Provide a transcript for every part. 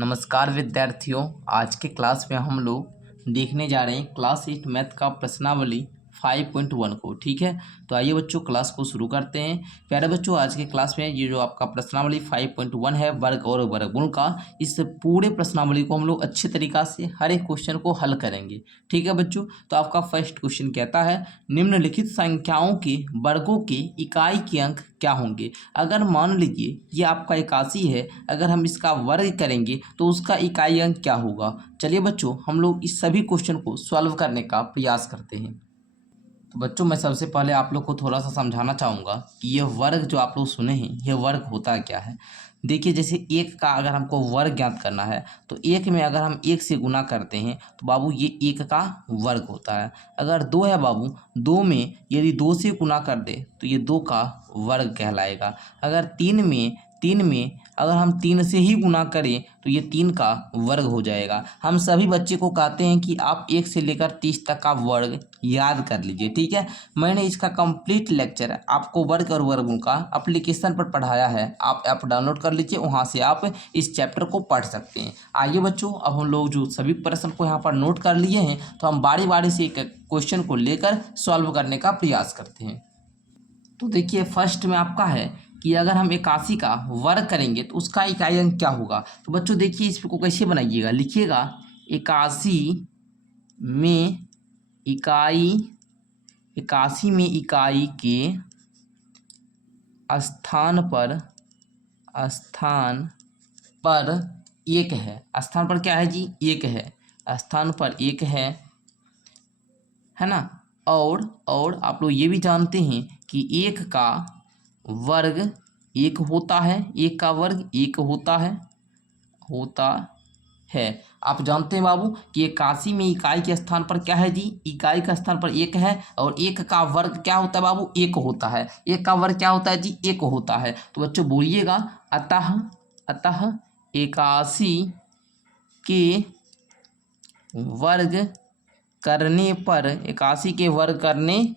नमस्कार विद्यार्थियों। आज के क्लास में हम लोग देखने जा रहे हैं क्लास 8 मैथ का प्रश्नावली 5.1 को। ठीक है, तो आइए बच्चों क्लास को शुरू करते हैं। प्यारे बच्चों, आज के क्लास में ये जो आपका प्रश्नावली 5.1 है वर्ग और वर्गमूल का, इस पूरे प्रश्नावली को हम लोग अच्छे तरीक़ा से हर एक क्वेश्चन को हल करेंगे। ठीक है बच्चों, तो आपका फर्स्ट क्वेश्चन कहता है निम्नलिखित संख्याओं के वर्गों के इकाई के अंक क्या होंगे। अगर मान लीजिए ये आपका 81 है, अगर हम इसका वर्ग करेंगे तो उसका इकाई अंक क्या होगा। चलिए बच्चों, हम लोग इस सभी क्वेश्चन को सॉल्व करने का प्रयास करते हैं। तो बच्चों, मैं सबसे पहले आप लोग को थोड़ा सा समझाना चाहूँगा कि यह वर्ग जो आप लोग सुने हैं, यह वर्ग होता क्या है। देखिए, जैसे एक का अगर हमको वर्ग ज्ञात करना है तो एक में अगर हम एक से गुना करते हैं तो बाबू ये एक का वर्ग होता है। अगर दो है बाबू, दो में यदि दो से गुना कर दे तो ये दो का वर्ग कहलाएगा। अगर तीन में अगर हम तीन से ही गुना करें तो ये तीन का वर्ग हो जाएगा। हम सभी बच्चे को कहते हैं कि आप 1 से लेकर 30 तक का वर्ग याद कर लीजिए। ठीक है, मैंने इसका कंप्लीट लेक्चर आपको वर्ग और वर्गमूल का एप्लीकेशन पर पढ़ाया है, आप ऐप डाउनलोड कर लीजिए, वहाँ से आप इस चैप्टर को पढ़ सकते हैं। आइए बच्चों, अब हम लोग जो सभी प्रश्न को यहाँ पर नोट कर लिए हैं तो हम बारी बारी से एक क्वेश्चन को लेकर सॉल्व करने का प्रयास करते हैं। तो देखिए, फर्स्ट में आपका है कि अगर हम 81 का वर्ग करेंगे तो उसका इकाई अंक क्या होगा। तो बच्चों देखिए, इसको कैसे बनाइएगा, लिखिएगा 81 में इकाई के स्थान पर एक है। स्थान पर क्या है जी, एक है। स्थान पर एक है ना। और आप लोग ये भी जानते हैं कि एक का वर्ग एक होता है, एक का वर्ग एक होता है। आप जानते हैं बाबू कि 81 में इकाई के स्थान पर क्या है जी, इकाई का स्थान पर एक है, और एक का वर्ग क्या होता है बाबू, एक होता है। एक का वर्ग क्या होता है जी, एक होता है। तो बच्चों बोलिएगा अतः 81 के वर्ग करने पर 81 के वर्ग करने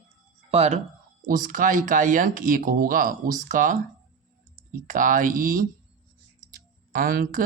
पर उसका इकाई अंक एक होगा। उसका इकाई अंक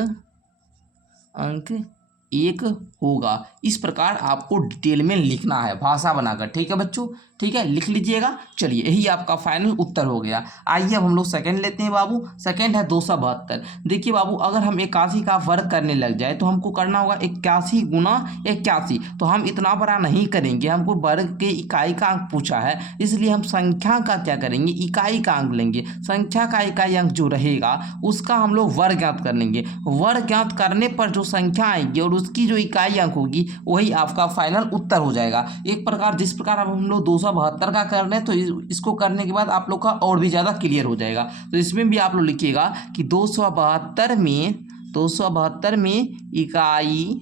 एक होगा। इस प्रकार आपको डिटेल में लिखना है भाषा बनाकर। ठीक है बच्चों, ठीक है, लिख लीजिएगा। चलिए, यही आपका फाइनल उत्तर हो गया। आइए अब हम लोग सेकंड लेते हैं बाबू। सेकंड है 272। देखिए बाबू, अगर हम 81 का वर्ग करने लग जाए तो हमको करना होगा 81 गुना 81। तो हम इतना बड़ा नहीं करेंगे, हमको वर्ग के इकाई का अंक पूछा है, इसलिए हम संख्या का क्या करेंगे, इकाई का अंक लेंगे। संख्या का इकाई अंक जो रहेगा उसका हम लोग वर्ग ज्ञात कर लेंगे। वर्ग ज्ञात करने पर जो संख्या आएगी और उसकी जो इकाई अंक होगी वही आपका फाइनल उत्तर हो जाएगा। एक प्रकार जिस प्रकार अब हम लोग 272 का कर रहे हैं तो इसको करने के बाद आप लोग का और भी ज़्यादा क्लियर हो जाएगा। तो इसमें भी आप लोग लिखिएगा कि 272 में इकाई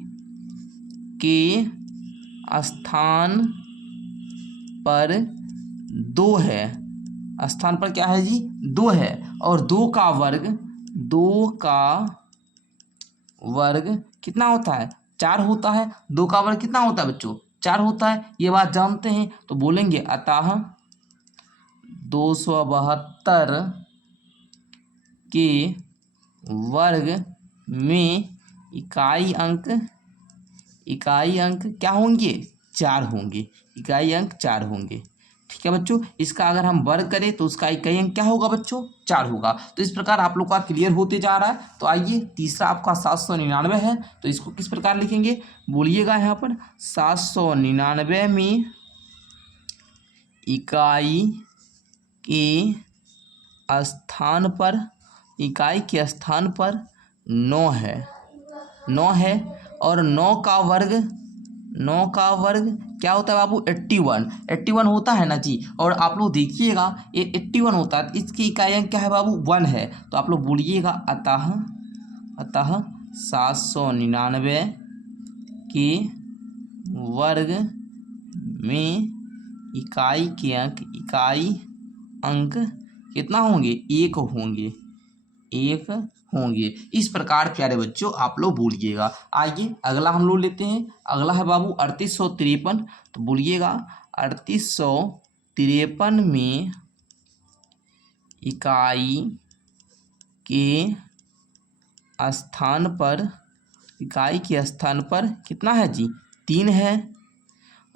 के स्थान पर 2 है। स्थान पर क्या है जी, 2 है। और 2 का वर्ग कितना होता है, 4 होता है। 2 का वर्ग कितना होता है बच्चों, 4 होता है। ये बात जानते हैं तो बोलेंगे अतः 272 के वर्ग में इकाई अंक क्या होंगे, 4 होंगे। इकाई अंक 4 होंगे। ठीक है बच्चों, इसका अगर हम वर्ग करें तो उसका इकाई अंक क्या होगा बच्चों, 4 होगा। तो इस प्रकार आप लोग का क्लियर होते जा रहा है। तो आइए, तीसरा आपका 799 है, तो इसको किस प्रकार लिखेंगे, बोलिएगा यहाँ पर 799 में इकाई के स्थान पर 9 है। और 9 का वर्ग क्या होता है बाबू, 81 होता है ना जी। और आप लोग देखिएगा ये 81 होता है, इसकी इकाई अंक क्या है बाबू, 1 है। तो आप लोग बोलिएगा अतः 799 के वर्ग में इकाई अंक कितना होंगे, एक होंगे। इस प्रकार प्यारे बच्चों आप लोग बोलिएगा। आइए अगला हम लोग लेते हैं। अगला है बाबू 3853। तो बोलिएगा 3853 में इकाई के स्थान पर इकाई के स्थान पर कितना है जी 3 है।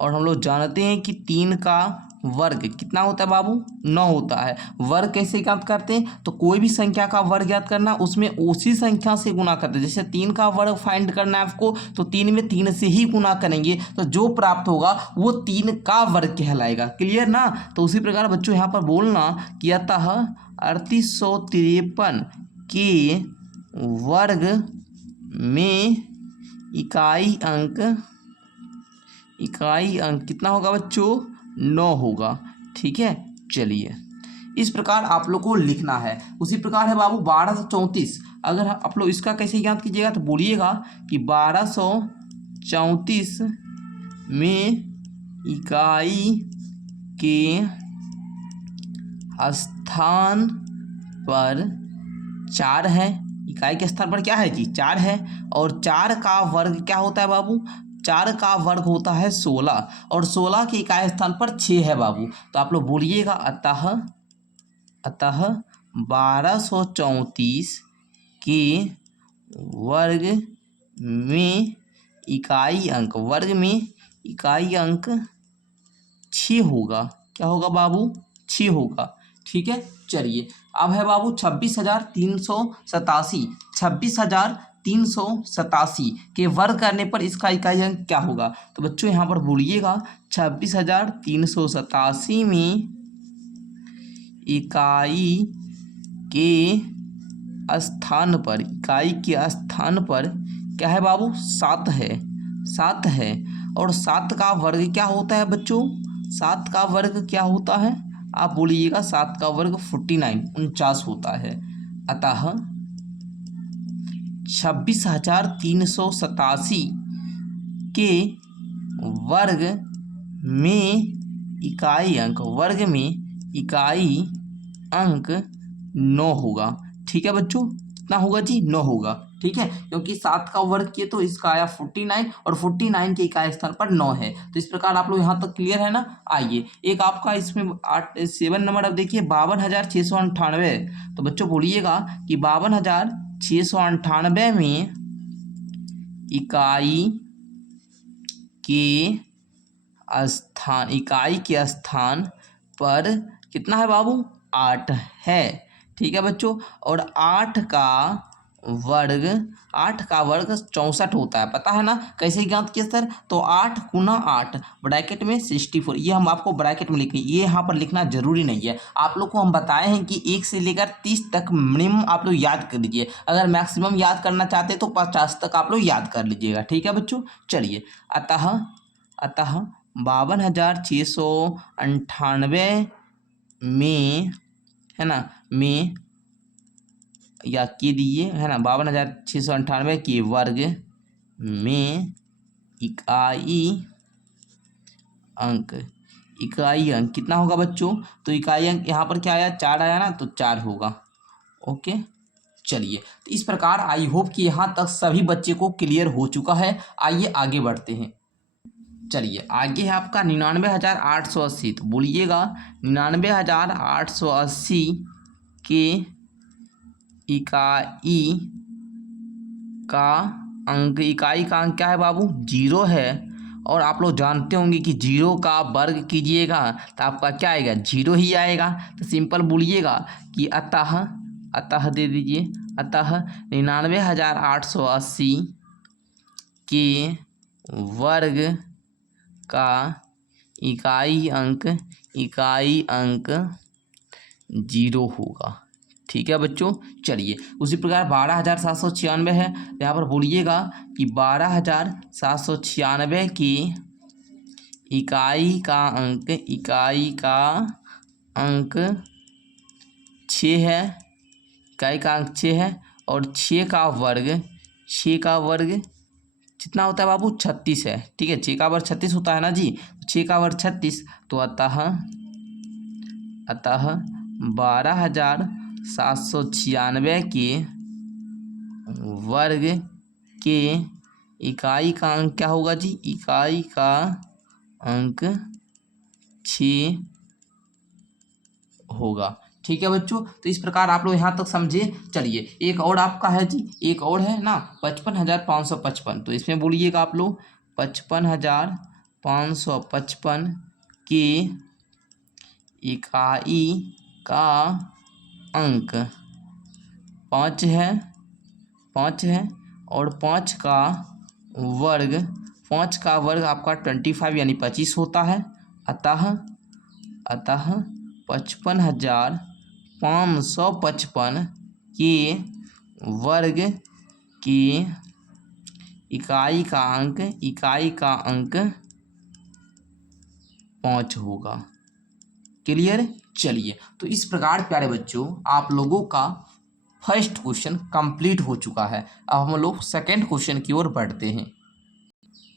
और हम लोग जानते हैं कि 3 का वर्ग कितना होता है बाबू 9 होता है। वर्ग कैसे ज्ञात करते हैं, तो कोई भी संख्या का वर्ग ज्ञात करना उसमें उसी संख्या से गुना करते हैं। जैसे 3 का वर्ग फाइंड करना है आपको, तो 3 में 3 से ही गुना करेंगे, तो जो प्राप्त होगा वो 3 का वर्ग कहलाएगा। क्लियर ना। तो उसी प्रकार बच्चों यहाँ पर बोलना कि अतः 3853 के वर्ग में इकाई अंक कितना होगा बच्चों 9 होगा। ठीक है, चलिए इस प्रकार आप लोग को लिखना है। उसी प्रकार है बाबू 1234। अगर आप लोग इसका कैसे ज्ञात कीजिएगा, तो बोलिएगा कि 1234 में इकाई के स्थान पर 4 है। इकाई के स्थान पर क्या है जी 4 है। और 4 का वर्ग क्या होता है बाबू, 4 का वर्ग होता है 16, और 16 के इकाई स्थान पर 6 है बाबू। तो आप लोग बोलिएगा अतः 1234 के वर्ग में इकाई अंक 6 होगा। क्या होगा बाबू 6 होगा। ठीक है, चलिए अब है बाबू 26,387। 26,387 के वर्ग करने पर इसका इकाई अंक क्या होगा। तो बच्चों यहाँ पर बोलिएगा 26,387 में इकाई के स्थान पर क्या है बाबू 7 है। और 7 का वर्ग क्या होता है बच्चों, 7 का वर्ग क्या होता है, आप बोलिएगा 7 का वर्ग 49 होता है। अतः 26,387 के वर्ग में इकाई अंक 9 होगा। ठीक है बच्चों, कितना होगा जी 9 होगा। ठीक है, क्योंकि 7 का वर्ग किए तो इसका आया 49, और 49 के इकाई स्थान पर 9 है। तो इस प्रकार आप लोग यहाँ तक क्लियर है ना। आइए एक आपका इसमें 7 नंबर, अब देखिए 52,698। तो बच्चों बोलिएगा कि 52,698 में इकाई के स्थान पर कितना है बाबू 8 है। ठीक है बच्चों, और 8 का वर्ग 64 होता है। पता है ना कैसे ज्ञात किया सर, तो 8 गुना 8 ब्रैकेट में 64। ये हम आपको ब्रैकेट में लिखें, ये यहाँ पर लिखना जरूरी नहीं है। आप लोग को हम बताए हैं कि 1 से लेकर 30 तक मिनिमम आप लोग याद कर लीजिए। अगर मैक्सिमम याद करना चाहते हैं तो 50 तक आप लोग याद कर लीजिएगा। ठीक है बच्चों, चलिए अतः 52,698 में है ना या के दिए है ना 52,698 के वर्ग में इकाई अंक कितना होगा बच्चों, तो इकाई अंक यहाँ पर क्या आया 4 आया ना, तो 4 होगा। ओके, चलिए तो इस प्रकार आई होप कि यहाँ तक सभी बच्चे को क्लियर हो चुका है। आइए आगे बढ़ते हैं। चलिए आगे है आपका 99,880। तो बोलिएगा 99,880 के इकाई का अंक क्या है बाबू 0 है। और आप लोग जानते होंगे कि 0 का वर्ग कीजिएगा तो आपका क्या आएगा 0 ही आएगा। तो सिंपल बोलिएगा कि अतः दे दीजिए, अतः 99,880 के वर्ग का इकाई अंक 0 होगा। ठीक है बच्चों, चलिए उसी प्रकार 12,796 है। यहाँ पर बोलिएगा कि 12,796 की इकाई का अंक 6 है। इकाई का अंक 6 है, और 6 का वर्ग कितना होता है बाबू 36 है। ठीक है, 6 का वर्ग 36 होता है ना जी, 6 का वर्ग 36। तो अतः 12,796 के वर्ग के इकाई का अंक क्या होगा जी, इकाई का अंक 6 होगा। ठीक है बच्चों, तो इस प्रकार आप लोग यहाँ तक समझे। चलिए एक और आपका है जी, एक और है ना 55,555। तो इसमें बोलिएगा आप लोग 55,555 के इकाई का अंक 5 है, 5 है, और 5 का वर्ग, 5 का वर्ग आपका 25 यानी 25 होता है। अतः 55,555 के वर्ग की इकाई का अंक 5 होगा। क्लियर? चलिए, तो इस प्रकार प्यारे बच्चों आप लोगों का फर्स्ट क्वेश्चन कंप्लीट हो चुका है। अब हम लोग सेकंड क्वेश्चन की ओर बढ़ते हैं।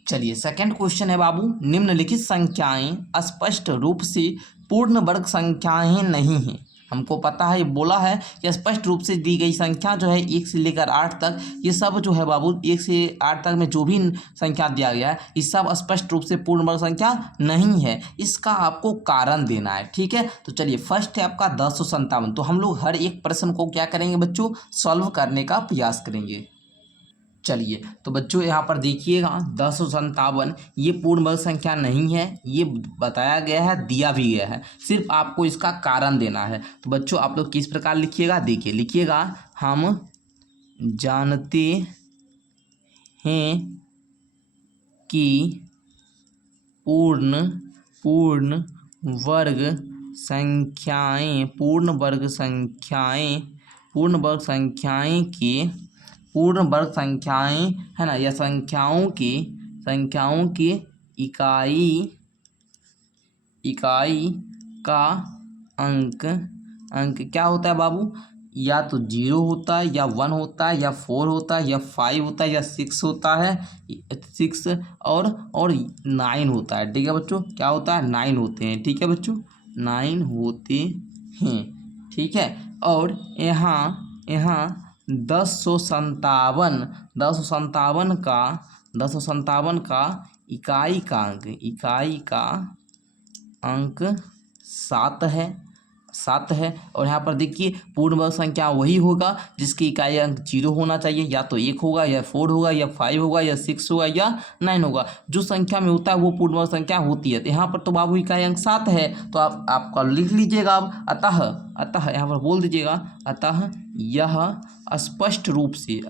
चलिए सेकंड क्वेश्चन है बाबू, निम्नलिखित संख्याएं स्पष्ट रूप से पूर्ण वर्ग संख्याएं नहीं हैं। हमको पता है, बोला है कि स्पष्ट रूप से दी गई संख्या जो है 1 से लेकर 8 तक, ये सब जो है बाबू 1 से 8 तक में जो भी संख्या दिया गया है ये सब स्पष्ट रूप से पूर्ण वर्ग संख्या नहीं है। इसका आपको कारण देना है। ठीक है, तो चलिए फर्स्ट है आपका 1057। तो हम लोग हर एक प्रश्न को क्या करेंगे बच्चों, सॉल्व करने का प्रयास करेंगे। चलिए तो बच्चों यहाँ पर देखिएगा 1057 ये पूर्ण वर्ग संख्या नहीं है, ये बताया गया है, दिया भी गया है, सिर्फ आपको इसका कारण देना है। तो बच्चों आप लोग किस प्रकार लिखिएगा, देखिए लिखिएगा, हम जानते हैं कि पूर्ण वर्ग संख्याएं के पूर्ण वर्ग संख्याएं है ना, या संख्याओं के इकाई का अंक क्या होता है बाबू, या तो 0 होता है, या 1 होता है, या 4 होता है, या 5 होता है, या 6 होता है, 6 और 9 होता है। ठीक है बच्चों, क्या होता है, 9 होते हैं। ठीक है बच्चों, 9 होते हैं। ठीक है, और यहाँ 1057 का इकाई का अंक 7 है। और यहाँ पर देखिए पूर्ण वर्ग संख्या वही होगा जिसकी इकाई अंक 0 होना चाहिए, या तो 1 होगा, या 4 होगा, या 5 होगा, या 6 होगा, या 9 होगा। जो संख्या में होता है वो पूर्ण वर्ग संख्या होती है। तो यहाँ पर तो बाबू इकाई अंक 7 है, तो आपका लिख लीजिएगा अब अतः यहाँ पर बोल दीजिएगा, अतः यह स्पष्ट रूप से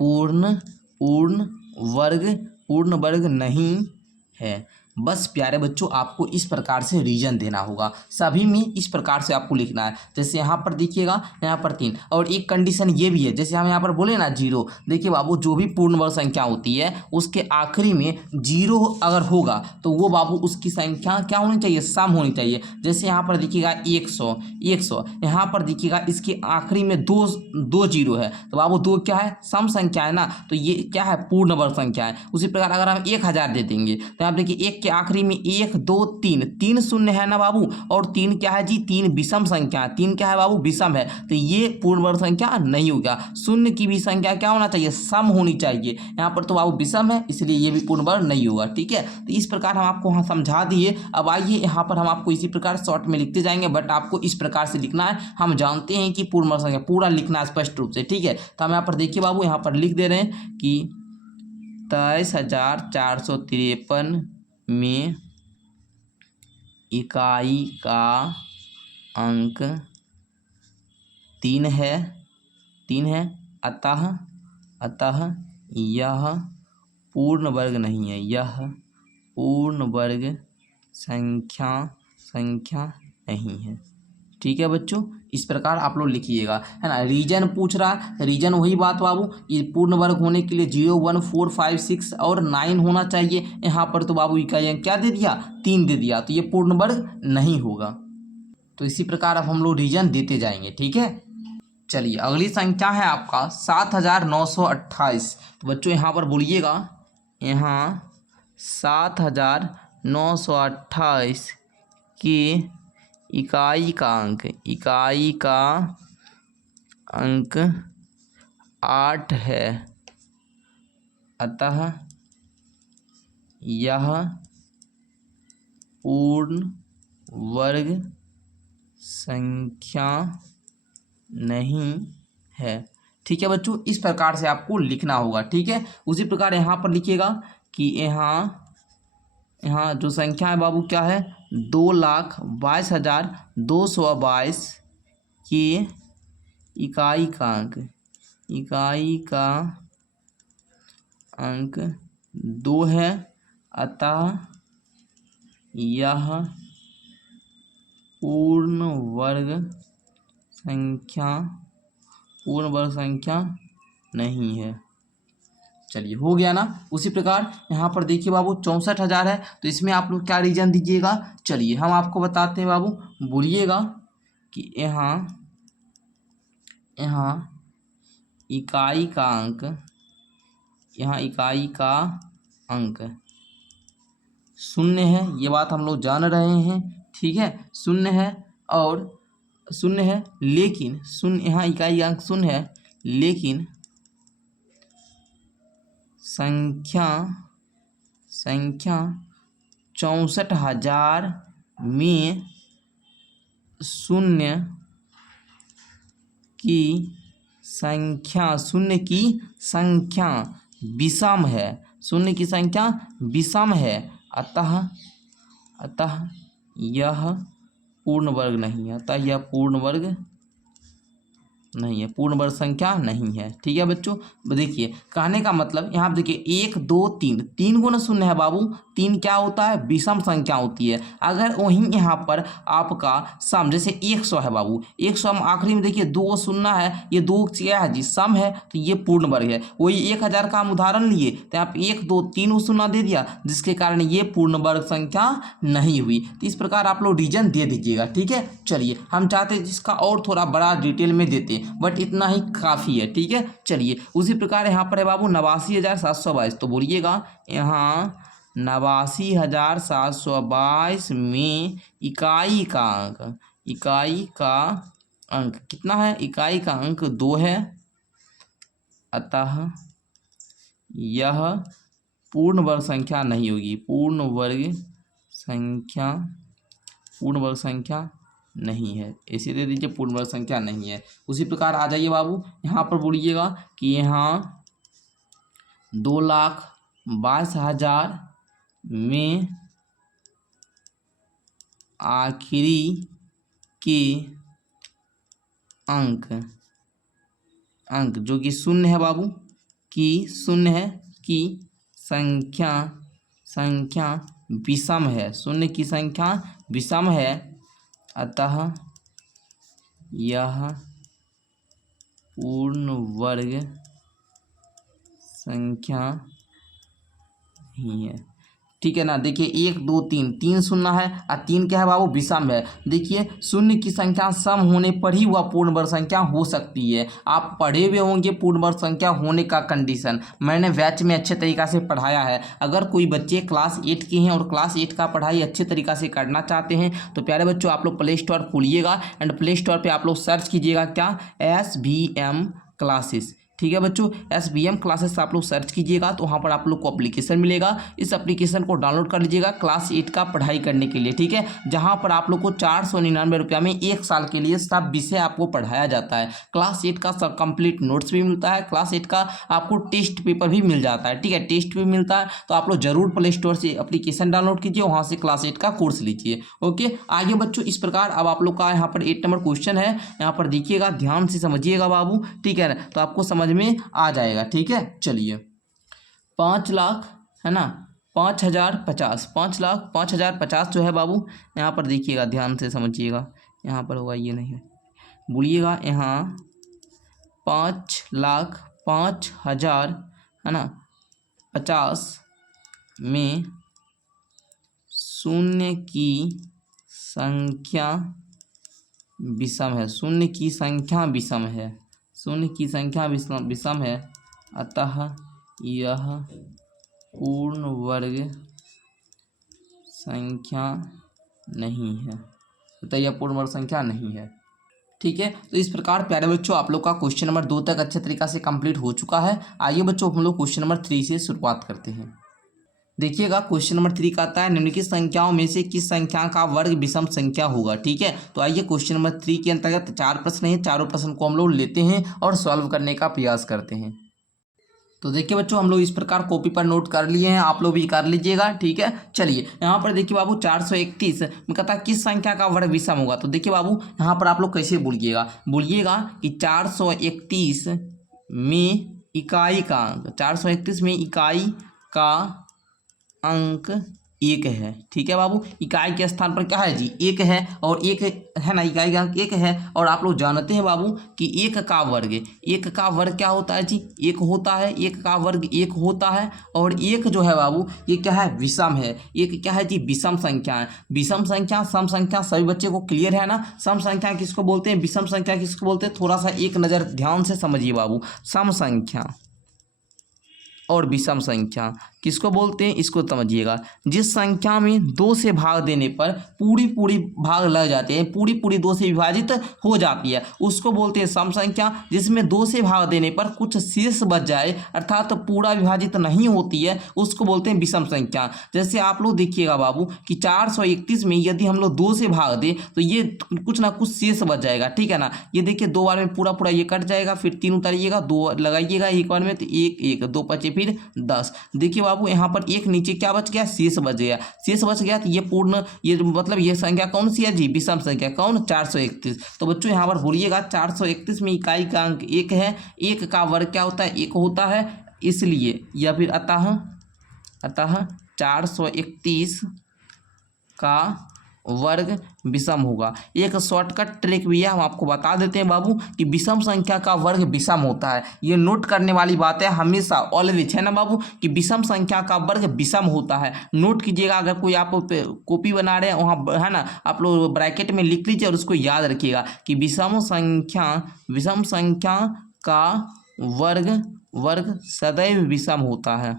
पूर्ण वर्ग नहीं है। बस प्यारे बच्चों आपको इस प्रकार से रीजन देना होगा, सभी में इस प्रकार से आपको लिखना है। जैसे यहाँ पर देखिएगा, यहाँ पर 3, और एक कंडीशन ये भी है, जैसे हम यहाँ पर बोले ना 0, देखिए बाबू जो भी पूर्ण वर्ग संख्या होती है उसके आखिरी में 0 अगर होगा तो वो बाबू उसकी संख्या क्या होनी चाहिए, सम होनी चाहिए। जैसे यहाँ पर देखिएगा 100, यहाँ पर देखिएगा इसके आखिरी में 2 0 है, तो बाबू 2 क्या है, सम संख्या है ना, तो ये क्या है, पूर्ण वर्ग संख्या है। उसी प्रकार अगर हम 1000 दे देंगे तो आप देखिए 1 के आखिरी में 1 2 3 शून्य है ना बाबू, और 3 क्या है जी, 3 विषम संख्या है, 3 क्या है बाबू, विषम है, तो ये पूर्ण वर्ग संख्या नहीं होगा। शून्य की भी संख्या क्या होना चाहिए, सम होनी चाहिए। यहाँ पर तो बाबू विषम है, इसलिए ये भी पूर्ण वर्ग नहीं होगा। ठीक है, तो इस प्रकार हम आपको वहाँ समझा दिए। अब आइए यहाँ पर हम आपको इसी प्रकार शॉर्ट में लिखते जाएंगे, बट आपको इस प्रकार से लिखना है। हम जानते हैं कि पूर्ण वर्ग संख्या पूरा लिखना है स्पष्ट रूप से। ठीक है, तो हम यहाँ पर देखिए बाबू, यहाँ पर लिख दे रहे हैं कि 23,453 में इकाई का अंक 3 है, अतः यह पूर्ण वर्ग नहीं है, यह पूर्ण वर्ग संख्या नहीं है। ठीक है बच्चों, इस प्रकार आप लोग लिखिएगा, है ना। रीजन पूछ रहा, रीजन वही बात बाबू, ये पूर्ण वर्ग होने के लिए 0 1 4 5 6 और 9 होना चाहिए। यहाँ पर तो बाबू इकाई अंक क्या दे दिया, 3 दे दिया, तो ये पूर्ण वर्ग नहीं होगा। तो इसी प्रकार अब हम लोग रीजन देते जाएंगे। ठीक है, चलिए अगली संख्या है आपका 7,928। तो बच्चों यहाँ पर बोलिएगा, यहाँ 7,928 के इकाई का अंक 8 है, अतः यह पूर्ण वर्ग संख्या नहीं है। ठीक है बच्चों, इस प्रकार से आपको लिखना होगा। ठीक है, उसी प्रकार यहाँ पर लिखिएगा कि यहाँ जो संख्या है बाबू क्या है, 2,22,222 के इकाई का अंक 2 है, अतः यह पूर्ण वर्ग संख्या नहीं है। चलिए हो गया ना। उसी प्रकार यहाँ पर देखिए बाबू 64,000 है, तो इसमें आप लोग क्या रीजन दीजिएगा। चलिए हम आपको बताते हैं बाबू, बोलिएगा कि यहाँ इकाई का अंक शून्य है, ये बात हम लोग जान रहे हैं। ठीक है, शून्य है लेकिन शून्य, यहाँ इकाई अंक शून्य है लेकिन संख्या 64,000 में शून्य की संख्या विषम है, अतः यह पूर्ण वर्ग नहीं है, पूर्ण वर्ग संख्या नहीं है। ठीक है बच्चों, देखिए कहने का मतलब यहाँ देखिए 1 2 3 3 गुना शून्य है बाबू, 3 क्या होता है, विषम संख्या होती है। अगर वहीं यहाँ पर आपका सम जैसे 100 है बाबू, 100 में आखिरी में देखिए 2 शून्य है, ये 2 क्या है जी, सम है, तो ये पूर्ण वर्ग है। वही 1000 का हम उदाहरण लिए तो यहाँ पे 1 2 3 शून्य दे दिया, जिसके कारण ये पूर्ण वर्ग संख्या नहीं हुई। तो इस प्रकार आप लोग रीजन दे दीजिएगा। ठीक है, चलिए हम चाहते हैं जिसका और थोड़ा बड़ा डिटेल में देते, बट इतना ही काफ़ी है। ठीक है, चलिए उसी प्रकार यहाँ पर है बाबू 89,722, तो बोलिएगा यहाँ 89,722 में इकाई का अंक कितना है, इकाई का अंक 2 है, अतः यह पूर्ण वर्ग संख्या नहीं होगी, पूर्ण वर्ग संख्या नहीं है। ऐसे दे दीजिए, पूर्ण वर्ग संख्या नहीं है। उसी प्रकार आ जाइए बाबू, यहाँ पर बोलिएगा कि यहाँ 2,22,000 में आखिरी के अंक जो कि शून्य है बाबू, कि शून्य है कि संख्या विषम है, शून्य की संख्या विषम है, अतः यह पूर्ण वर्ग संख्या नहीं है। ठीक है ना, देखिए 1 2 3 शून्य है और 3 क्या है बाबू, विषम है। देखिए शून्य की संख्या सम होने पर ही वह पूर्ण वर्ग संख्या हो सकती है। आप पढ़े हुए होंगे पूर्ण वर्ग संख्या होने का कंडीशन, मैंने बैच में अच्छे तरीक़ा से पढ़ाया है। अगर कोई बच्चे क्लास 8 के हैं और क्लास 8 का पढ़ाई अच्छे तरीक़ा से करना चाहते हैं तो प्यारे बच्चों आप लोग प्ले स्टोर खोलिएगा एंड प्ले स्टोर पर आप लोग सर्च कीजिएगा क्या, SBM क्लासेस। ठीक है बच्चों, SBM क्लासेस आप लोग सर्च कीजिएगा तो वहाँ पर आप लोग को एप्लीकेशन मिलेगा। इस एप्लीकेशन को डाउनलोड कर लीजिएगा क्लास 8 का पढ़ाई करने के लिए। ठीक है, जहाँ पर आप लोग को 499 रुपया में 1 साल के लिए सब विषय आपको पढ़ाया जाता है। क्लास 8 का सब कंप्लीट नोट्स भी मिलता है, क्लास 8 का आपको टेस्ट पेपर भी मिल जाता है। ठीक है, टेस्ट भी मिलता है, तो आप लोग जरूर प्ले स्टोर से एप्लीकेशन डाउनलोड कीजिए, वहाँ से क्लास 8 का कोर्स लीजिए। ओके, आगे बच्चों इस प्रकार अब आप लोग का यहाँ पर 8 नंबर क्वेश्चन है, यहाँ पर देखिएगा, ध्यान से समझिएगा बाबू। ठीक है, तो आपको समझ में आ जाएगा। ठीक है, चलिए 5 लाख है ना, 5,050 जो है बाबू, यहाँ पर देखिएगा, ध्यान से समझिएगा, यहाँ पर होगा ये नहीं है, बोलिएगा यहाँ 5,05,000 है ना 50 में शून्य की संख्या विषम है, शून्य की संख्या विषम है, अतः यह पूर्ण वर्ग संख्या नहीं है, अतः यह पूर्ण वर्ग संख्या नहीं है। ठीक है, तो इस प्रकार प्यारे बच्चों आप लोग का क्वेश्चन नंबर 2 तक अच्छे तरीक़ा से कंप्लीट हो चुका है। आइए बच्चों हम लोग क्वेश्चन नंबर 3 से शुरुआत करते हैं। देखिएगा क्वेश्चन नंबर 3 का आता है निम्नलिखित संख्याओं में से किस संख्या का वर्ग विषम संख्या होगा। ठीक है, तो आइए क्वेश्चन नंबर 3 के अंतर्गत 4 प्रश्न हैं, चारों प्रश्न को हम लोग लेते हैं और सॉल्व करने का प्रयास करते हैं। तो देखिए बच्चों, हम लोग इस प्रकार कॉपी पर नोट कर लिए हैं, आप लोग भी कर लीजिएगा। ठीक है, चलिए यहाँ पर देखिए बाबू 431 में कहता है किस संख्या का वर्ग विषम होगा। तो देखिए बाबू, यहाँ पर आप लोग कैसे बोलिएगा कि 431 में इकाई का अंक, 431 में इकाई का अंक 1 है। ठीक है बाबू, इकाई के स्थान पर क्या है जी, 1 है, और 1 है ना, इकाई का अंक 1 है। और आप लोग जानते हैं बाबू कि 1 का वर्ग क्या होता है जी, 1 होता है। 1 का वर्ग 1 होता है, और 1 जो है बाबू ये क्या है, विषम है। 1 क्या है जी, विषम संख्या है। विषम संख्या, सम संख्या, सभी बच्चे को क्लियर है ना। सम संख्या किसको बोलते हैं, विषम संख्या किसको बोलते हैं, थोड़ा सा एक नज़र ध्यान से समझिए बाबू। सम संख्या और विषम संख्या किसको बोलते हैं, इसको समझिएगा। जिस संख्या में 2 से भाग देने पर पूरी भाग लग जाते हैं, पूरी 2 से विभाजित हो जाती है, उसको बोलते हैं सम संख्या। जिसमें 2 से भाग देने पर कुछ शेष बच जाए, अर्थात तो पूरा विभाजित नहीं होती है, उसको बोलते हैं विषम संख्या। जैसे आप लोग देखिएगा बाबू कि 431 में यदि हम लोग 2 से भाग दें तो ये कुछ ना कुछ शेष बच जाएगा। ठीक है ना, ये देखिए 2 बार में पूरा ये कट जाएगा, फिर 3 उतारिएगा, 2 लगाइएगा एक बार में, तो 1 2 5 फिर 10। देखिए बाबू यहाँ पर एक नीचे क्या बच गया, शेष बच गया। तो ये पूर्ण, ये मतलब ये संख्या कौन सी है जी, विषम संख्या। कौन, 431। तो बच्चों यहाँ पर भूलिएगा 431 में इकाई का अंक 1 है। 1 का वर्ग क्या होता है, 1 होता है, इसलिए या फिर अतः 431 का वर्ग विषम होगा। एक शॉर्टकट ट्रिक भी है, हम आपको बता देते हैं बाबू कि विषम संख्या का वर्ग विषम होता है। ये नोट करने वाली बात है हमेशा, ऑलवेज, है ना बाबू, कि विषम संख्या का वर्ग विषम होता है। नोट कीजिएगा, अगर कोई आप कॉपी बना रहे हैं वहाँ, है ना, आप लोग ब्रैकेट में लिख लीजिए और उसको याद रखिएगा कि विषम संख्या का वर्ग सदैव विषम होता है,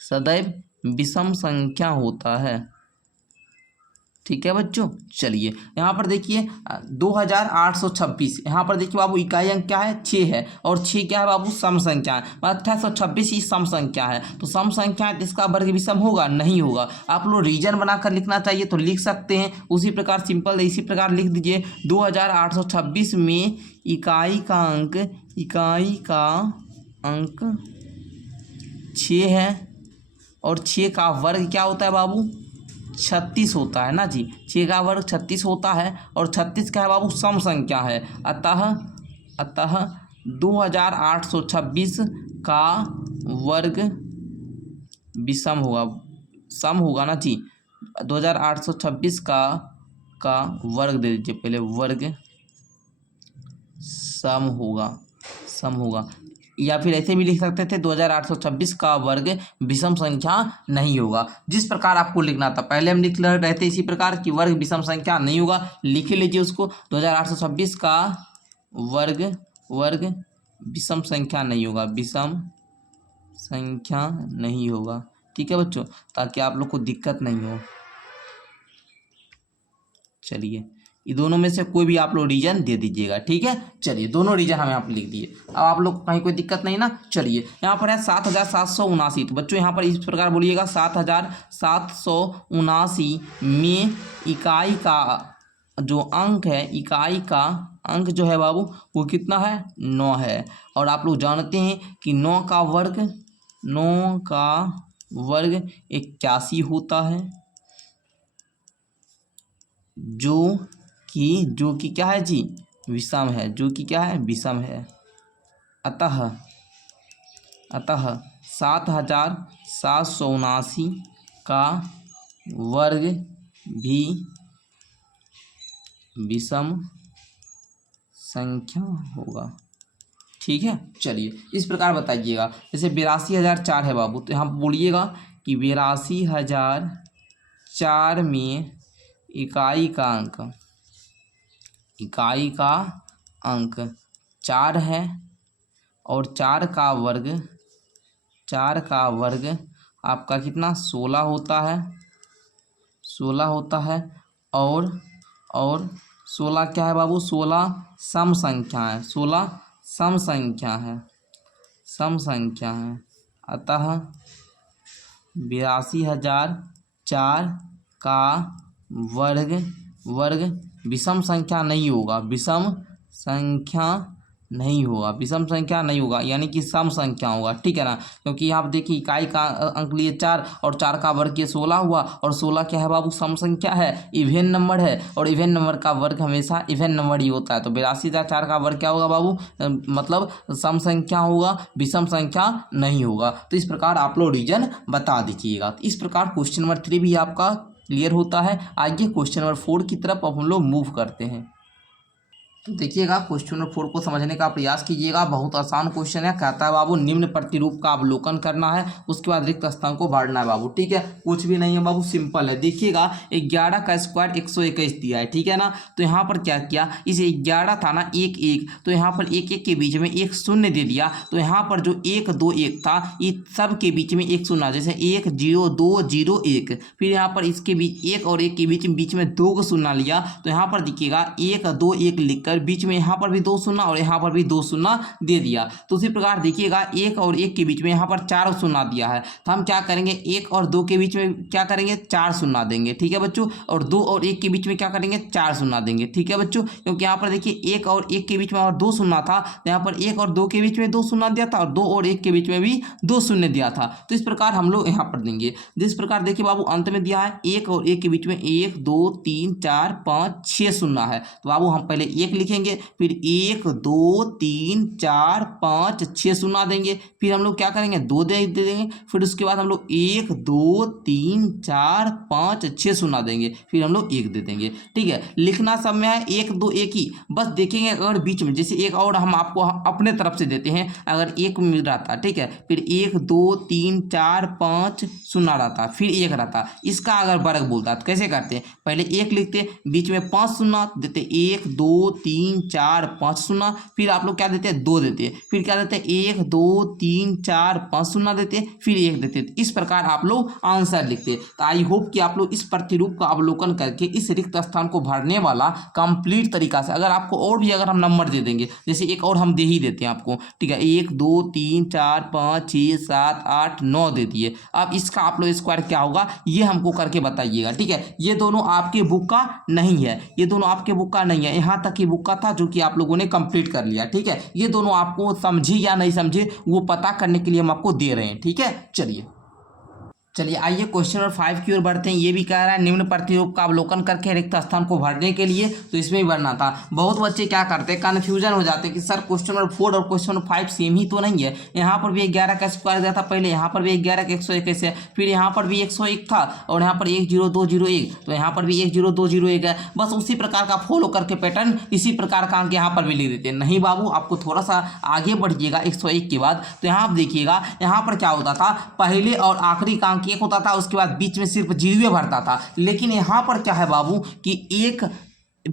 सदैव विषम संख्या होता है। ठीक है बच्चों, चलिए यहाँ पर देखिए 2826, यहाँ पर देखिए बाबू इकाई अंक क्या है, 6 है, और 6 क्या है बाबू, सम संख्या है। 2826 ही सम संख्या है, तो सम संख्या है, इसका वर्ग विषम होगा, नहीं होगा। आप लोग रीजन बनाकर लिखना चाहिए तो लिख सकते हैं, उसी प्रकार सिंपल इसी प्रकार लिख दीजिए। 2826 में इकाई का अंक 6 है, और 6 का वर्ग क्या होता है बाबू, 36 होता है ना जी। 6 का वर्ग 36 होता है, और 36 क्या है बाबू, सम संख्या है। अतः 2826 का वर्ग विषम होगा, सम होगा ना जी। 2826 का वर्ग दे दीजिए पहले, वर्ग सम होगा। या फिर ऐसे भी लिख सकते थे 2826 का वर्ग विषम संख्या नहीं होगा। जिस प्रकार आपको लिखना था पहले हम लिख रहे थे इसी प्रकार कि वर्ग विषम संख्या नहीं होगा, लिख लीजिए उसको। 2826 का वर्ग विषम संख्या नहीं होगा, विषम संख्या नहीं होगा। ठीक है बच्चों, ताकि आप लोग को दिक्कत नहीं हो। चलिए ये दोनों में से कोई भी आप लोग रीजन दे दीजिएगा। ठीक है, चलिए दोनों रीजन हमें आप लिख दिए। अब आप लोग कहीं कोई दिक्कत नहीं ना। चलिए यहाँ पर है 7779, तो बच्चों यहाँ पर इस प्रकार बोलिएगा 7779 में इकाई का जो अंक है, इकाई का अंक जो है बाबू वो कितना है, 9 है। और आप लोग जानते हैं कि 9 का वर्ग 81 होता है, जो कि क्या है जी, विषम है, जो कि क्या है, विषम है। अतः 7779 का वर्ग भी विषम संख्या होगा। ठीक है, चलिए इस प्रकार बताइएगा। जैसे 82,004 है बाबू, तो यहाँ बोलिएगा कि 82,004 में इकाई का अंक 4 है, और 4 का वर्ग आपका कितना, 16 होता है। और 16 क्या है बाबू, 16 सम संख्या है, 16 सम संख्या है। अतः 82,004 का वर्ग विषम संख्या नहीं होगा, विषम संख्या नहीं होगा यानी कि सम संख्या होगा, ठीक है ना। क्योंकि यहाँ पर देखिए इकाई का अंक लिए 4 और 4 का वर्ग ये 16 हुआ, और 16 क्या है बाबू, सम संख्या है, इवेन नंबर है, और इवेन नंबर का वर्ग हमेशा इवेन नंबर ही होता है। तो 82,004 का वर्ग क्या होगा बाबू, मतलब सम संख्या होगा, विषम संख्या नहीं होगा। तो इस प्रकार आप लोग रीजन बता दीजिएगा। तो इस प्रकार क्वेश्चन नंबर 3 भी आपका क्लियर होता है। आइए क्वेश्चन नंबर 4 की तरफ अब हम लोग मूव करते हैं। तो देखिएगा क्वेश्चन नंबर 4 को समझने का प्रयास कीजिएगा। बहुत आसान क्वेश्चन है। कहता है बाबू निम्न प्रतिरूप का अवलोकन करना है, उसके बाद रिक्त स्थान को भरना है बाबू, ठीक है। कुछ भी नहीं है बाबू, सिंपल है। देखिएगा 11 का स्क्वायर 121 दिया है, ठीक है ना। तो यहाँ पर क्या किया, इस 11 था ना 1 1, तो यहाँ पर 1 1 के बीच में एक शून्य दे दिया। तो यहाँ पर जो 1 2 1 था, ये सब के बीच में एक शून्य, जैसे 1 0 2 0 1। फिर यहाँ पर इसके बीच 1 और 1 के बीच में 2 को शून्य लिया। तो यहाँ पर देखिएगा 1 2 1 लिखकर बीच में यहाँ पर भी 2 शून्य और यहाँ पर भी 2 शून्य दे दिया। तो उसी प्रकार देखिएगा 1 और 1 के बीच में यहाँ पर 4 शून्य दिया है। तो हम क्या करेंगे, 1 और 2 के बीच में क्या करेंगे, 4 शून्य देंगे, ठीक है बच्चों। और 2 और 1 के बीच में क्या करेंगे, 4 शून्य देंगे, ठीक है बच्चों। क्योंकि यहाँ पर देखिए 1 और 1 के बीच में और 2 शून्य था, तो यहाँ पर 1 और 2 के बीच में 2 शून्य दिया था, और 2 और 1 के बीच में भी 2 शून्य दिया था। तो इस प्रकार हम लोग यहाँ पर देंगे। जिस प्रकार देखिए बाबू अंत में दिया है 1 और 1 के बीच में 1 2 3 4 5 6 शून्य है। तो बाबू हम पहले 1 लिखेंगे, फिर 1 2 3 4 5 6 शून्य देंगे, फिर हम लोग क्या करेंगे 2 दे देंगे, फिर उसके बाद हम लोग 1 2 3 4 5 6 शून्य देंगे, फिर हम लोग 1 दे देंगे, ठीक है। लिखना सब में है 1 2 1 ही, बस देखेंगे अगर बीच में जैसे एक और हम आपको अपने तरफ से देते हैं, अगर 1 मिल रहा था, ठीक है, फिर 1 2 3 4 5 शून्य रहता, फिर 1 रहता, इसका अगर वर्ग बोलता तो कैसे करते हैं, पहले 1 लिखते, बीच में 5 शून्य देते, 1 2 3 4 5 शून्य, फिर आप लोग क्या देते हैं 2 देते हैं, फिर क्या देते हैं 1 2 3 4 5 शून्य देते हैं, फिर 1 देते हैं। इस प्रकार आप लोग आंसर लिखते हैं। तो आई होप कि आप लोग इस प्रतिरूप का अवलोकन करके इस रिक्त स्थान को भरने वाला कंप्लीट तरीका से, अगर आपको और भी अगर हम नंबर दे देंगे, जैसे एक और हम दे ही देते हैं आपको, ठीक है, 1 2 3 4 5 6 7 8 9 दे दिए। अब इसका आप लोग स्क्वायर क्या होगा ये हमको करके बताइएगा, ठीक है। ये दोनों आपके बुक का नहीं है, ये दोनों आपके बुक का नहीं है, यहाँ तक ही बुक का था जो कि आप लोगों ने कंप्लीट कर लिया, ठीक है। ये दोनों आपको समझे या नहीं समझे वो पता करने के लिए हम आपको दे रहे हैं, ठीक है। चलिए आइए क्वेश्चन नंबर 5 की ओर बढ़ते हैं। ये भी कह रहा है निम्न प्रतिरूप का अवलोकन करके रिक्त स्थान को भरने के लिए, तो इसमें भी भरना था। बहुत बच्चे क्या करते हैं, कन्फ्यूजन हो जाते हैं कि सर क्वेश्चन नंबर 4 और क्वेश्चन नंबर 5 सेम ही तो नहीं है। यहाँ पर भी 11 का स्क्वायर दिया था पहले, यहाँ पर भी 11 का 121 है, फिर यहाँ पर भी 101 था, और यहाँ पर 10201, तो यहाँ पर भी 10201 है। बस उसी प्रकार का फॉलो करके पैटर्न इसी प्रकार का अंक यहाँ पर भी लिख देते हैं। नहीं बाबू, आपको थोड़ा सा आगे बढ़िएगा 101 के बाद, तो यहाँ आप देखिएगा यहाँ पर क्या होता था, पहले और आखिरी का अंक 1 होता था, उसके बाद बीच में सिर्फ 0 भरता था। लेकिन यहाँ पर क्या है बाबू कि 1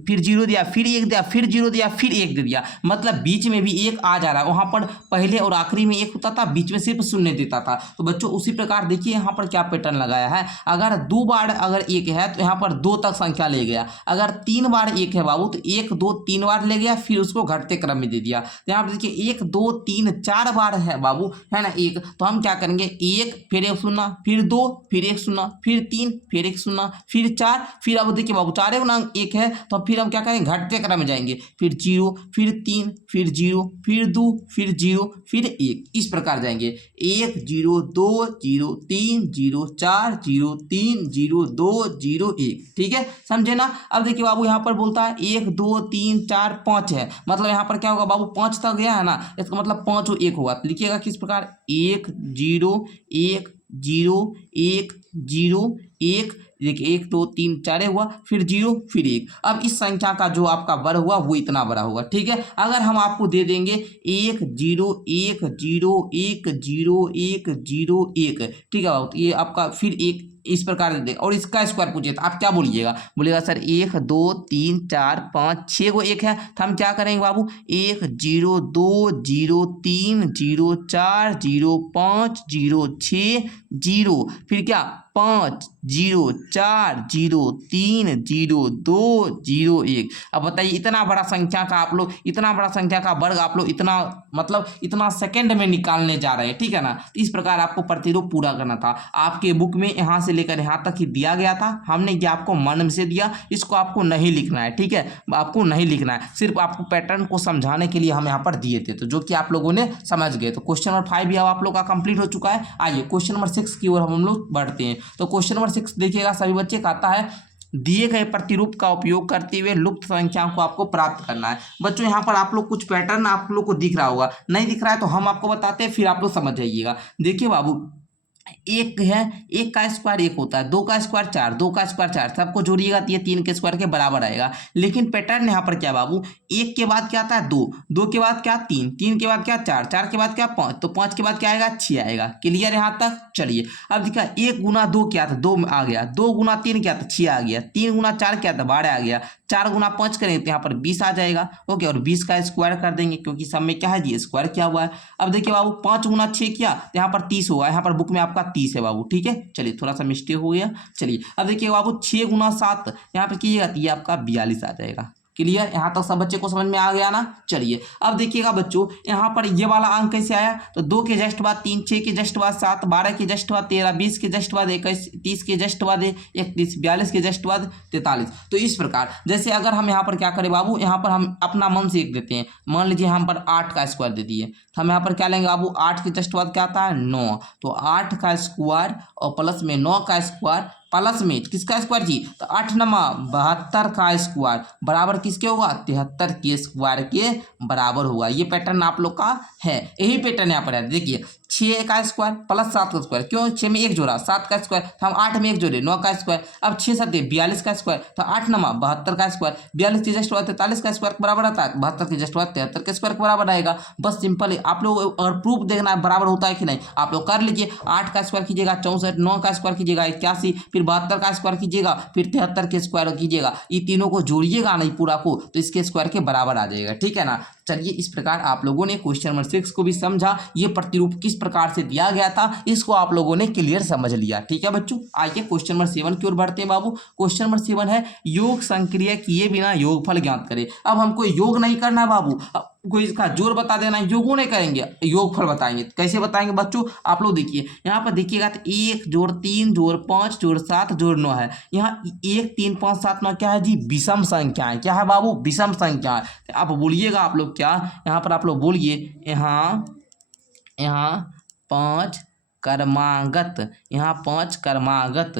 फिर 0 दिया, फिर 1 दिया, फिर 0 दिया, फिर 1 दे दिया, मतलब बीच में भी 1 आ जा रहा है। वहां पर पहले और आखिरी में 1 होता था, बीच में सिर्फ 0 देता था। तो बच्चों उसी प्रकार देखिए यहाँ पर क्या पैटर्न लगाया है, अगर 2 बार अगर 1 है तो यहाँ पर 2 तक संख्या ले गया, अगर 3 बार 1 है बाबू तो 1 2 3 बार ले गया, फिर उसको घटते क्रम में दे दिया। तो यहाँ पर देखिए 1 2 3 4 बार है बाबू, है ना 1, तो हम क्या करेंगे 1 फिर 1 शून्य, फिर 2 फिर 1 शून्य, फिर 3 फिर 1 शून्य, फिर 4, फिर अब देखिए बाबू 4 गुना 1 है, तो फिर हम क्या करेंगे घटते क्रम में जाएंगे, फिर 0 फिर 3 फिर 0 फिर 2 फिर 0 फिर 1, इस प्रकार जाएंगे 1 0 2 0 3 0 4 0 3 0 2 0 1, ठीक है, समझे ना। अब देखिए बाबू यहाँ पर बोलता है 1 2 3 4 5 है, मतलब यहाँ पर क्या होगा बाबू 5 तक गया है ना, इसका मतलब 5 और 1 होगा। तो लिखिएगा किस प्रकार 1 0 1 0 1 0 1, देखिए 1 2 3 4 हुआ, फिर 0 फिर 1। अब इस संख्या का जो आपका वर्ग हुआ वो इतना बड़ा होगा, ठीक है। अगर हम आपको दे देंगे 1 0 1 0 1 0 1 0 1, ठीक है, तो ये आपका फिर 1 इस प्रकार दे देगा, और इसका स्क्वायर पूछिए तो आप क्या बोलिएगा, बोलेगा सर 1 2 3 4 5 6 को 1 है, तो हम क्या करेंगे बाबू 1 0 2 0 3 0 4 0 5 0 6 0, फिर क्या 5 0 4 0 3 0 2 0 1। अब बताइए इतना बड़ा संख्या का आप लोग, इतना बड़ा संख्या का वर्ग आप लोग इतना मतलब इतना सेकंड में निकालने जा रहे हैं, ठीक है ना। तो इस प्रकार आपको प्रतिरूप पूरा करना था। आपके बुक में यहाँ से लेकर यहाँ तक ही दिया गया था, हमने ये आपको मन से दिया, इसको आपको नहीं लिखना है, ठीक है, आपको नहीं लिखना है, सिर्फ आपको पैटर्न को समझाने के लिए हम यहाँ पर दिए थे, तो जो कि आप लोगों ने समझ गए। तो क्वेश्चन नंबर 5 भी अब आप लोग का कंप्लीट हो चुका है। आइए क्वेश्चन नंबर 6 की ओर हम लोग बढ़ते हैं। तो क्वेश्चन नंबर 6 देखिएगा सभी बच्चे, कहता है दिए गए प्रतिरूप का उपयोग करते हुए लुप्त संख्याओं को आपको प्राप्त करना है। बच्चों यहाँ पर आप लोग कुछ पैटर्न आप लोग को दिख रहा होगा, नहीं दिख रहा है तो हम आपको बताते हैं, फिर आप लोग समझ जाइएगा। देखिए बाबू, एक है, एक का स्क्वायर एक होता है, दो का स्क्वायर चार, दो का स्क्वायर चार, सबको जोड़िएगा तो ये तीन के स्क्वायर के बराबर आएगा। लेकिन पैटर्न यहाँ पर क्या बाबू, एक के बाद क्या आता है दो, दो के बाद क्या तीन, तीन के बाद क्या चार, चार के बाद क्या पाँच, तो पाँच के बाद क्या आएगा 6 आएगा। क्लियर यहाँ तक? चलिए अब देखा, एक गुना दो क्या था, दो आ गया, दो गुना तीन क्या था 6 आ गया, तीन गुना चार क्या था 12 आ गया, चार गुना 5 करेंगे तो यहाँ पर 20 आ जाएगा। ओके, और 20 का स्क्वायर कर देंगे क्योंकि सब में क्या है जी स्क्वायर किया हुआ है। अब देखिए बाबू 5 गुना 6 किया तो यहाँ पर 30 होगा, यहाँ पर बुक में आपका 30 है बाबू, ठीक है। चलिए थोड़ा सा मिस्टेक हो गया। चलिए अब देखिए बाबू 6 गुना 7 यहाँ पर कीजिएगा तो ये आपका 42 आ जाएगा। क्लियर? यहाँ तक सब बच्चे को समझ में आ गया ना। चलिए अब देखिएगा बच्चों, यहाँ पर ये वाला अंक कैसे आया, तो 2 के जस्ट बाद 3, 6 के जस्ट बाद 7, 12 के जस्ट बाद 13, 20 के जस्ट बाद 21, 30 के जस्ट बाद 31, 42 के जस्ट बाद 43। तो इस प्रकार जैसे अगर हम यहाँ पर क्या करें बाबू, यहाँ पर हम अपना मन से एक देते हैं, मान लीजिए हम पर 8 का स्क्वायर दे दिए, तो हम यहाँ पर क्या लेंगे बाबू, 8 के जस्ट बाद क्या आता है 9, तो 8 का स्क्वायर और प्लस में 9 का स्क्वायर प्लस में किसका स्क्वायर जी, तो 8 नमा 72 का स्क्वायर बराबर किसके होगा, 73 के स्क्वायर के बराबर होगा। ये पैटर्न आप लोग का है, यही पैटर्न यहाँ पर है। देखिए 6 का स्क्वायर प्लस 7 का स्क्वायर, क्यों 6 में एक जोड़ा 7 का स्क्वायर, तो हम 8 में एक जोड़े 9 का स्क्वायर। अब 6 7 42 का स्क्वायर, तो 8 नमा 72 का स्क्वायर, 42 के जस्ट बाद 43 का स्क्वायर बराबर आता है, 72 के जस्ट बाद 73 के स्क्वायर के बराबर आएगा। बस सिंपल है। आप लोग अगर प्रूफ देखना है बराबर होता है कि नहीं, आप लोग कर लीजिए। 8 का स्क्वायर कीजिएगा 64, 9 का स्क्वायर कीजिएगा 81, फिर 72 का स्क्वायर कीजिएगा, फिर 73 के स्क्वायर कीजिएगा, ये तीनों को जोड़िएगा नहीं पूरा को, तो इसके स्क्वायर के बराबर आ जाएगा, ठीक है ना। चलिए इस प्रकार आप लोगों ने क्वेश्चन नंबर 6 को भी समझा, ये प्रतिरूप किस प्रकार से दिया गया था इसको आप लोगों ने क्लियर समझ लिया, ठीक है बच्चों। आइए क्वेश्चन नंबर 7 की ओर बढ़ते हैं बाबू। क्वेश्चन नंबर 7 है योग संक्रिया किए बिना योगफल ज्ञात करें। अब हमको योग नहीं करना है बाबू, कोई इसका जोड़ बता देना है, योगों नहीं करेंगे, योगफल बताएंगे। कैसे बताएंगे बच्चों, आप लोग देखिए यहाँ पर देखिएगा तो 1 जोड़ 3 जोड़ 5 जोड़ 7 जोड़ 9 है। यहाँ 1 3 5 7 9 क्या है जी, विषम संख्या है। क्या है बाबू, विषम संख्या है। आप बोलिएगा आप लोग क्या, यहाँ पर आप लोग बोलिए, यहाँ 5 क्रमागत, यहाँ 5 क्रमागत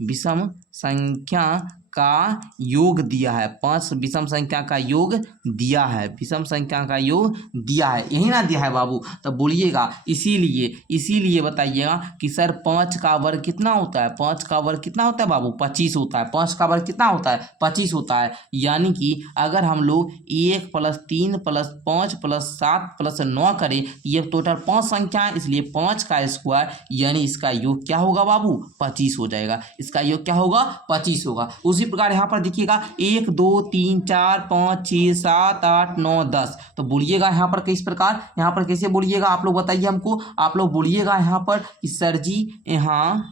विषम संख्या का योग दिया है। 5 विषम संख्या का योग दिया है, विषम संख्या का योग दिया है, यही ना दिया है बाबू। तो बोलिएगा इसीलिए बताइएगा कि सर 5 का वर्ग कितना होता है, 5 का वर्ग कितना होता है बाबू, 25 होता है। 5 का वर्ग कितना होता है, 25 होता है। यानी कि अगर हम लोग 1 + 3 + 5 + 7 + 9 करें, ये टोटल 5 संख्या है, इसलिए 5 का स्क्वायर यानी इसका योग क्या होगा बाबू, 25 हो जाएगा। इसका योग क्या होगा, 25 होगा। उसी प्रकार यहाँ पर देखिएगा 1 2 3 4 5 6 7 8 9 10, तो बोलिएगा यहाँ पर किस प्रकार, यहाँ पर कैसे बोलिएगा आप लोग बताइए हमको। आप लोग बोलिएगा यहाँ पर कि सर जी यहाँ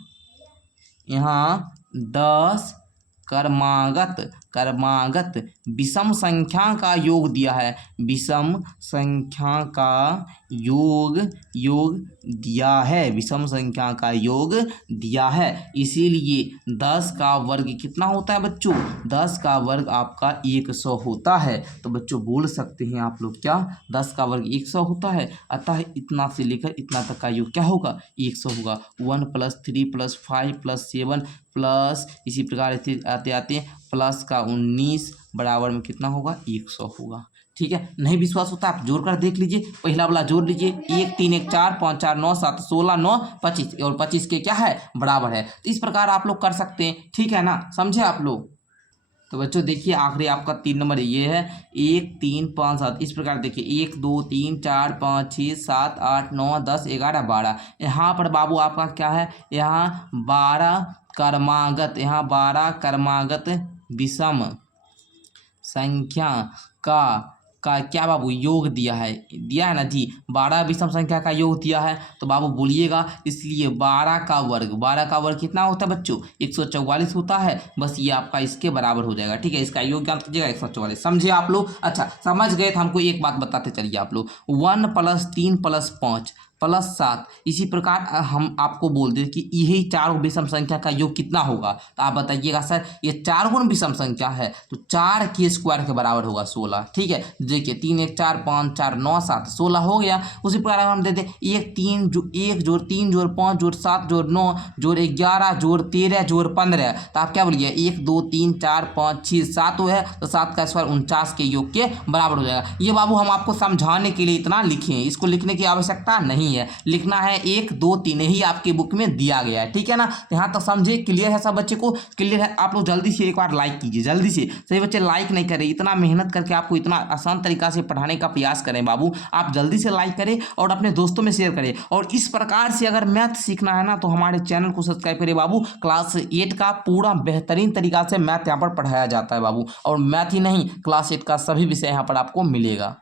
10 क्रमागत विषम संख्या का योग दिया है, विषम संख्या का योग दिया है, विषम संख्या का योग दिया है। इसीलिए 10 का वर्ग कितना होता है बच्चों, 10 का वर्ग आपका 100 होता है। तो बच्चों बोल सकते हैं आप लोग क्या, 10 का वर्ग 100 होता है। अतः इतना से लेकर इतना तक का योग क्या होगा, 100 होगा। 1 + 3 + 5 + 7 प्लस इसी प्रकार से आते आते प्लस का 19 बराबर में कितना होगा, 100 होगा। ठीक है, नहीं विश्वास होता आप जोड़ कर देख लीजिए। पहला वाला जोड़ लीजिए, 1 3 1 4 5 4 9 7 16 9 25 और 25 के क्या है, बराबर है। तो इस प्रकार आप लोग कर सकते हैं, ठीक है ना, समझे आप लोग। तो बच्चों देखिए आखिरी आपका 3 नंबर ये है, 1 3 5 7। इस प्रकार देखिए 1 2 3 4 5 6 7 8 9 10 11 12। यहाँ पर बाबू आपका क्या है, यहाँ 12 क्रमागत, यहाँ 12 क्रमागत विषम संख्या का का क्या बाबू योग दिया है ना जी। 12 विषम संख्या का योग दिया है तो बाबू बोलिएगा, इसलिए 12 का वर्ग कितना होता है बच्चों 144 होता है। बस ये आपका इसके बराबर हो जाएगा, ठीक है। इसका योग ज्ञात कीजिएगा 144। समझे आप लोग? अच्छा समझ गए तो हमको एक बात बताते चलिए आप लोग। 1 + 3 + 5 + 7 इसी प्रकार हम आपको बोल दें कि यही 4 विषम संख्या का योग कितना होगा, तो आप बताइएगा सर ये 4 गुण विषम संख्या है तो 4 के स्क्वायर के बराबर होगा 16, ठीक है। देखिए 3 1 4 5 4 9 7 16 हो गया। उसी प्रकार हम देते 1 3 1 जोड़ 3 जोड़ 5 जोड़ 7 जोड़ 9 जोड़ 11 जोड़ 13 जोड़ 15, तो आप क्या बोलिए 1 2 3 4 5 6 7 है तो 7 का स्क्वायर 49 के योग के बराबर हो जाएगा। ये बाबू हम आपको समझाने के लिए इतना लिखे हैं, इसको लिखने की आवश्यकता नहीं है। लिखना है 1 2 3 ही आपके बुक में दिया गया है, ठीक है ना। तो यहाँ तक समझे, क्लियर है सब बच्चे को? क्लियर है? आप लोग जल्दी से एक बार लाइक कीजिए, जल्दी से। सही बच्चे लाइक नहीं करें, इतना मेहनत करके आपको इतना आसान तरीका से पढ़ाने का प्रयास करें बाबू, आप जल्दी से लाइक करें और अपने दोस्तों में शेयर करें। और इस प्रकार से अगर मैथ सीखना है ना तो हमारे चैनल को सब्सक्राइब करें बाबू। क्लास 8 का पूरा बेहतरीन तरीका से मैथ यहाँ पर पढ़ाया जाता है बाबू, और मैथ ही नहीं क्लास 8 का सभी विषय यहाँ पर आपको मिलेगा।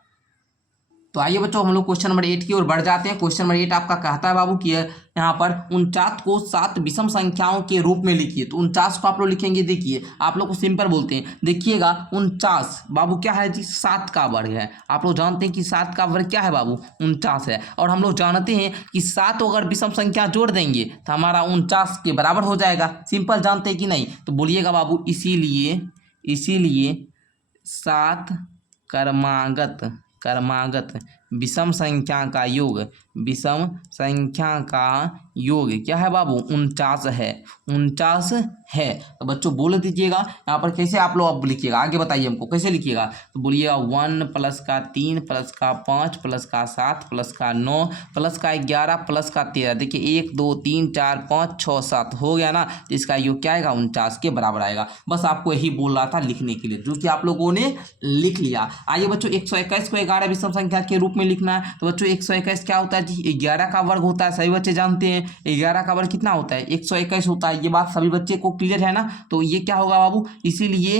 तो आइए बच्चों हम लोग क्वेश्चन नंबर 8 की ओर बढ़ जाते हैं। क्वेश्चन नंबर 8 आपका कहता है बाबू कि यहाँ पर 49 को 7 विषम संख्याओं के रूप में लिखिए। तो 49 को आप लोग लिखेंगे, देखिए आप लोग को सिंपल बोलते हैं। देखिएगा 49 बाबू क्या है जी 7 का वर्ग है। आप लोग जानते हैं कि 7 का वर्ग क्या है बाबू 49 है। और हम लोग जानते हैं कि 7 अगर विषम संख्या जोड़ देंगे तो हमारा 49 के बराबर हो जाएगा। सिंपल जानते हैं कि नहीं? तो बोलिएगा बाबू इसीलिए 7 क्रमागत विषम संख्या का योग क्या है बाबू 49 है। तो बच्चों बोल दीजिएगा यहाँ पर कैसे आप लोग अब लिखिएगा, आगे बताइए हमको कैसे लिखिएगा। तो बोलिएगा 1 + 3 + 5 + 7 + 9 + 11 + 13। देखिए 1 2 3 4 5 6 7 हो गया ना, तो इसका योग क्या आएगा 49 के बराबर आएगा। बस आपको यही बोल रहा था लिखने के लिए, जो कि आप लोगों ने लिख लिया। आइए बच्चों 121 को 11 विषम संख्या के रूप में लिखना है। तो बच्चों 121 क्या होता है जी 11 का वर्ग होता है। सभी बच्चे जानते हैं 11 का वर्ग कितना होता है 121 होता है। ये बात सभी बच्चे को क्लियर है ना। तो ये क्या होगा बाबू, इसीलिए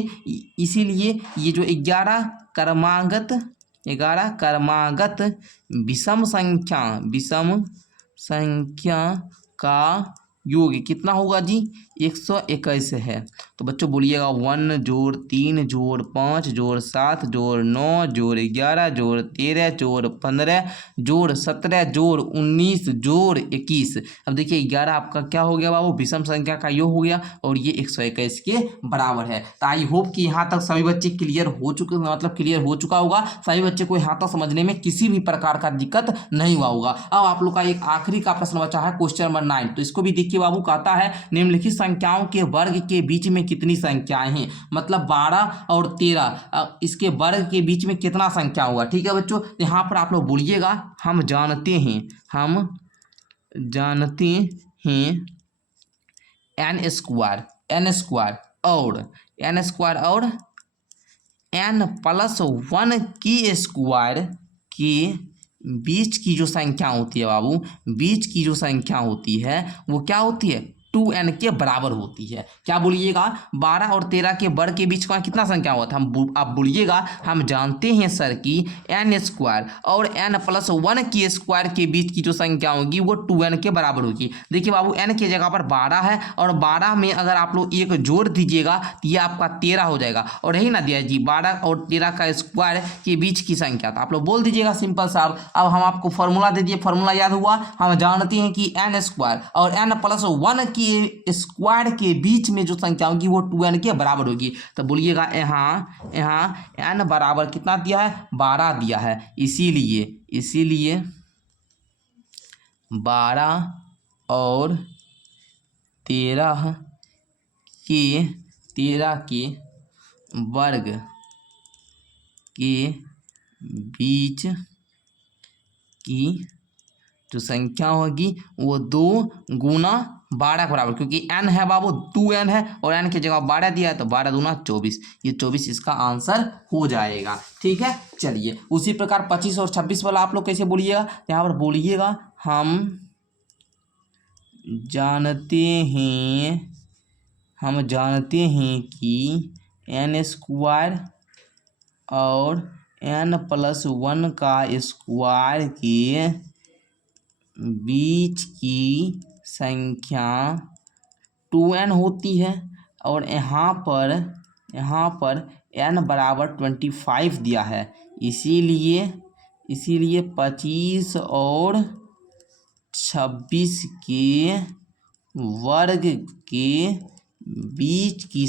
ये जो 11 क्रमागत विषम संख्या का योग कितना होगा जी 121 है। तो बच्चों बोलिएगा 1 जोड़ 3 जोड़ 5 जोड़ 7 जोड़ 9 जोड़ 11 जोड़ 13 जोड़ 15 जोड़ 17 जोड़ 19 जोड़ 21। अब देखिए 11 आपका क्या हो गया बाबू विषम संख्या का योग हो गया और ये 121 के बराबर है। तो आई होप कि यहाँ तक सभी बच्चे क्लियर हो चुका होगा। सभी बच्चे को यहाँ तक समझने में किसी भी प्रकार का दिक्कत नहीं हुआ होगा। अब आप लोग का एक आखिरी का प्रश्न बचा है क्वेश्चन नंबर 9। तो इसको भी देखिए बाबू, कहता है निम्नलिखित संख्याओं के वर्ग के बीच में कितनी संख्याएं हैं। मतलब 12 और 13 इसके वर्ग के बीच में कितना संख्या होगा। ठीक है बच्चों, यहाँ पर आप लोग बोलिएगा हम जानते हैं n स्क्वायर और n+1 की स्क्वायर के बीच की जो संख्या होती है बाबू, बीच की जो संख्या होती है वो क्या होती है 2n के बराबर होती है। क्या बोलिएगा 12 और 13 के वर्ग के बीच का कितना संख्या हुआ था। आप बोलिएगा हम जानते हैं सर कि n स्क्वायर और n+1 की स्क्वायर के बीच की जो संख्या होगी वो 2n के बराबर होगी। देखिए बाबू n की जगह पर 12 है और 12 में अगर आप लोग एक जोड़ दीजिएगा तो ये आपका 13 हो जाएगा। और यही ना दिया जी 12 और 13 का स्क्वायर के बीच की संख्या, तो आप लोग बोल दीजिएगा सिंपल साहब। अब हम आपको फॉर्मूला दे दिए, फॉर्मूला याद हुआ। हम जानते हैं कि n स्क्वायर और n+1 की स्क्वायर के बीच में जो संख्या होगी वो 2n के बराबर होगी। तो बोलिएगा यहाँ n बराबर कितना दिया है 12 दिया है। इसीलिए 12 और 13 के वर्ग के बीच की जो संख्या होगी वो 2 गुना 12 के बराबर, क्योंकि n है बाबू 2n है और n की जगह 12 दिया है तो 12 दूना 24, ये 24 इसका आंसर हो जाएगा। ठीक है, चलिए उसी प्रकार 25 और 26 वाला आप लोग कैसे बोलिएगा। यहाँ पर बोलिएगा हम जानते हैं कि n स्क्वायर और n+1 का स्क्वायर के बीच की संख्या 2n होती है और यहाँ पर n बराबर 25 दिया है, इसीलिए 25 और 26 के वर्ग के बीच की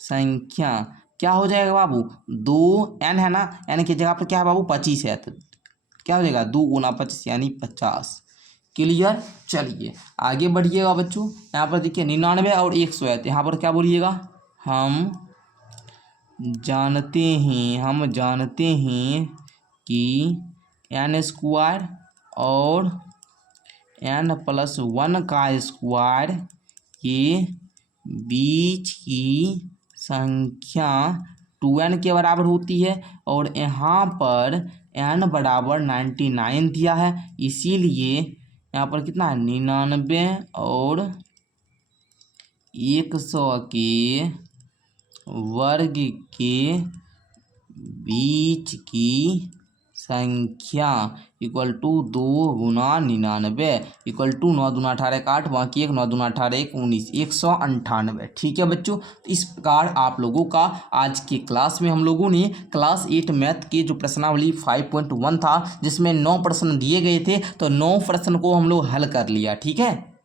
संख्या क्या हो जाएगा बाबू? 2n है ना, n की जगह पर क्या है बाबू? 25 है, तो क्या हो जाएगा? 2 गुना 25 यानी 50। क्लियर? चलिए आगे बढ़िएगा बच्चों। यहाँ पर देखिए 99 और 100 है, तो यहाँ पर क्या बोलिएगा? हम जानते हैं कि n² और n+1 का स्क्वायर के बीच की संख्या 2n के बराबर होती है और यहाँ पर n बराबर 99 दिया है, इसीलिए यहाँ पर कितना है? 99 और 100 के वर्ग के बीच की संख्या इक्वल टू 2 गुना 99 इक्वल टू 9 दूना 18 का 8, बाकी 1 9 दूना 18 1 19 198। ठीक है बच्चों, तो इस प्रकार आप लोगों का आज के क्लास में हम लोगों ने क्लास 8 मैथ के जो प्रश्नावली 5.1 था, जिसमें 9 प्रश्न दिए गए थे, तो 9 प्रश्न को हम लोग हल कर लिया। ठीक है,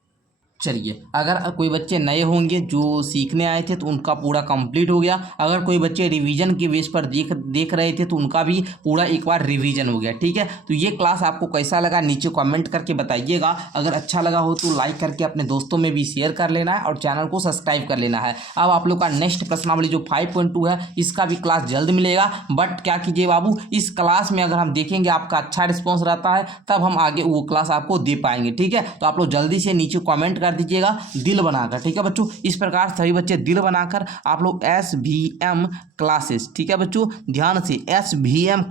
चलिए अगर कोई बच्चे नए होंगे जो सीखने आए थे तो उनका पूरा कंप्लीट हो गया। अगर कोई बच्चे रिवीजन के बेस पर देख रहे थे तो उनका भी पूरा एक बार रिवीजन हो गया। ठीक है, तो ये क्लास आपको कैसा लगा नीचे कमेंट करके बताइएगा। अगर अच्छा लगा हो तो लाइक करके अपने दोस्तों में भी शेयर कर लेना है और चैनल को सब्सक्राइब कर लेना है। अब आप लोग का नेक्स्ट प्रश्नावली जो 5.2 है इसका भी क्लास जल्द मिलेगा। बट क्या कीजिए बाबू, इस क्लास में अगर हम देखेंगे आपका अच्छा रिस्पॉन्स रहता है तब हम आगे वो क्लास आपको दे पाएंगे। ठीक है, तो आप लोग जल्दी से नीचे कमेंट कर दीजिएगा दिल बनाकर। ठीक है बच्चों, इस प्रकार सभी बच्चे दिल बनाकर आप लोग SVM क्लासेस, ठीक है बच्चों ध्यान से SVM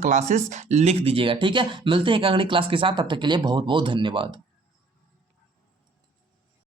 क्लासेस लिख दीजिएगा। ठीक है, मिलते हैं एक अगली क्लास के साथ, तब तक के लिए बहुत बहुत धन्यवाद।